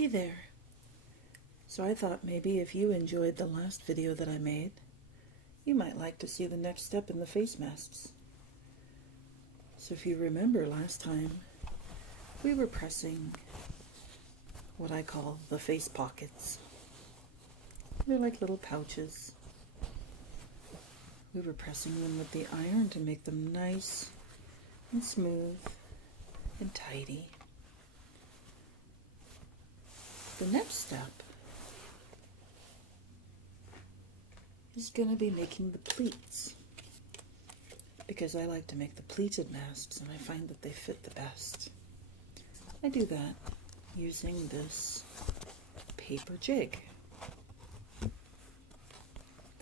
Hey there. So I thought maybe if you enjoyed the last video that I made, you might like to see the next step in the face masks. So if you remember last time, we were pressing what I call the face pockets. They're like little pouches. We were pressing them with the iron to make them nice and smooth and tidy. The next step is going to be making the pleats, because I like to make the pleated masks and I find that they fit the best. I do that using this paper jig.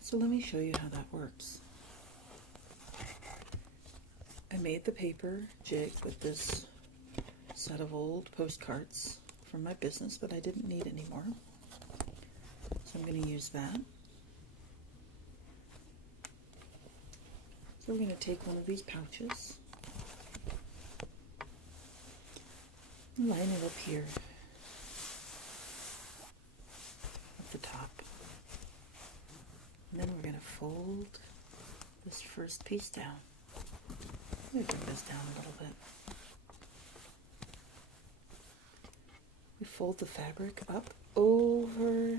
So let me show you how that works. I made the paper jig with this set of old postcards from my business that I didn't need anymore. So I'm going to use that. So we're going to take one of these pouches and line it up here at the top. And then we're going to fold this first piece down. I'm going to bring this down a little bit. We fold the fabric up over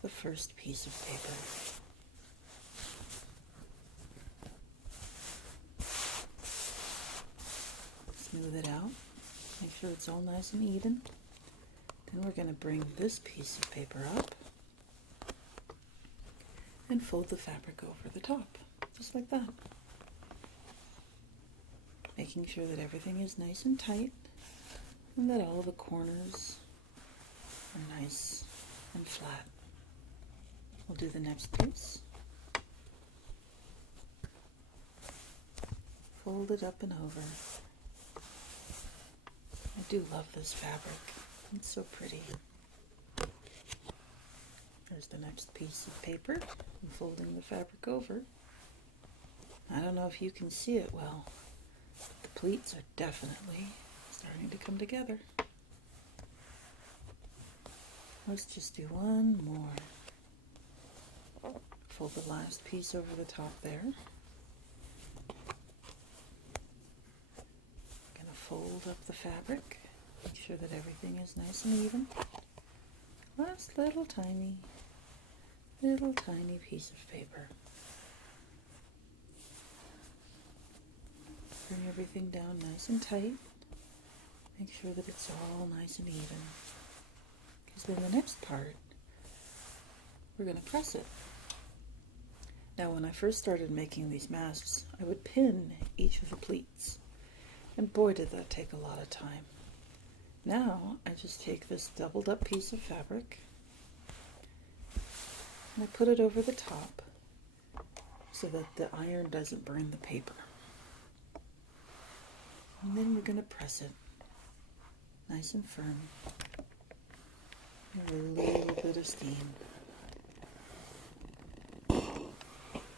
the first piece of paper. Smooth it out. Make sure it's all nice and even. Then we're going to bring this piece of paper up and fold the fabric over the top, just like that. Making sure that everything is nice and tight and that all the corners are nice and flat. We'll do the next piece. Fold it up and over. I do love this fabric. It's so pretty. There's the next piece of paper. I'm folding the fabric over. I don't know if you can see it well. The pleats are definitely starting to come together. Let's just do one more. Fold the last piece over the top there. I'm going to fold up the fabric. Make sure that everything is nice and even. Last little tiny piece of paper. Bring everything down nice and tight. Make sure that it's all nice and even. Because then the next part, we're going to press it. Now when I first started making these masks, I would pin each of the pleats. And boy did that take a lot of time. Now I just take this doubled up piece of fabric and I put it over the top so that the iron doesn't burn the paper. And then we're going to press it nice and firm. And a little bit of steam.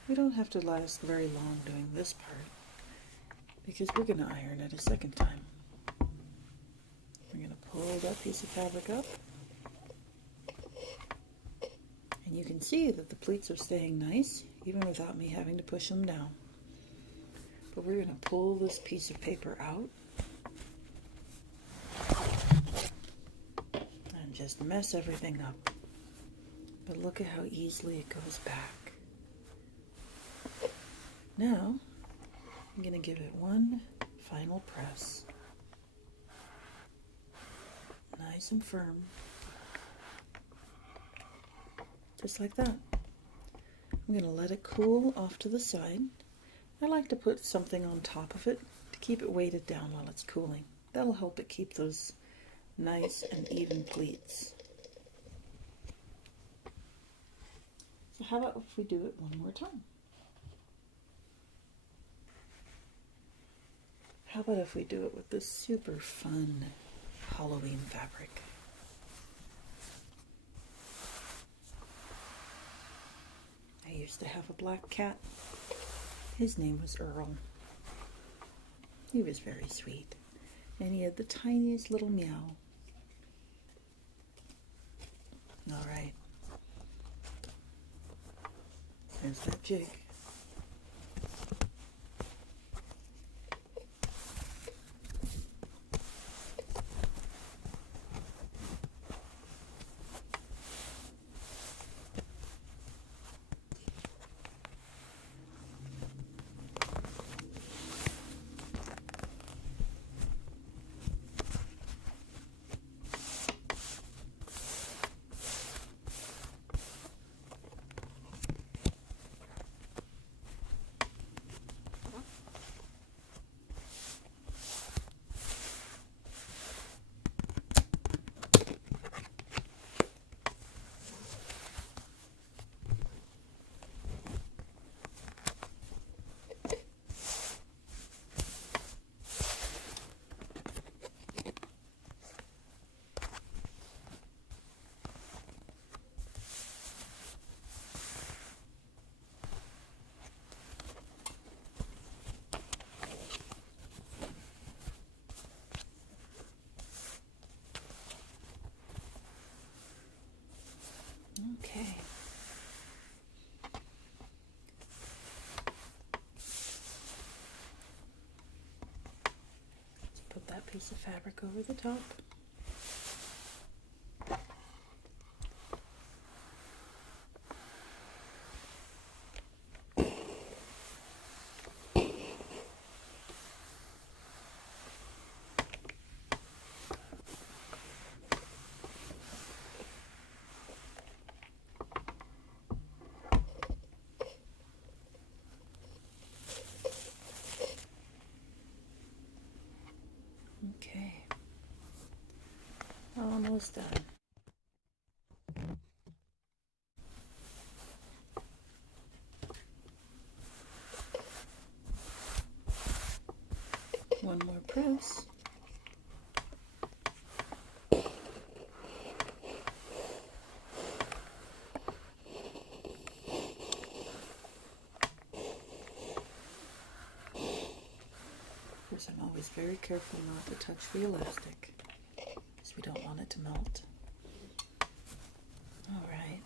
We don't have to last very long doing this part because we're going to iron it a second time. We're going to pull that piece of fabric up. And you can see that the pleats are staying nice even without me having to push them down. But we're going to pull this piece of paper out and just mess everything up. But look at how easily it goes back. Now, I'm going to give it one final press. Nice and firm. Just like that. I'm going to let it cool off to the side. I like to put something on top of it to keep it weighted down while it's cooling. That'll help it keep those nice and even pleats. So how about if we do it one more time? How about if we do it with this super fun Halloween fabric? I used to have a black cat. His name was Earl. He was very sweet. any of the tiniest little meow. All right. There's that jig. Okay. Let's put that piece of fabric over the top. Okay. Almost done. One more press. Of course, I'm always very careful not to touch the elastic because we don't want it to melt. All right.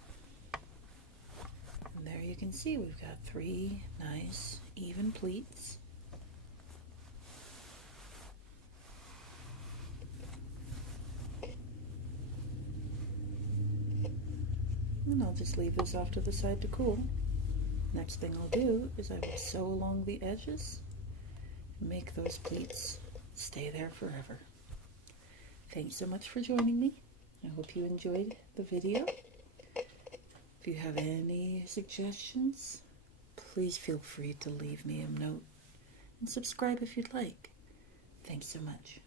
And there you can see we've got 3 nice even pleats. And I'll just leave this off to the side to cool. Next thing I'll do is I will sew along the edges and make those pleats stay there forever. Thanks so much for joining me. I hope you enjoyed the video. If you have any suggestions, please feel free to leave me a note and subscribe if you'd like. Thanks so much.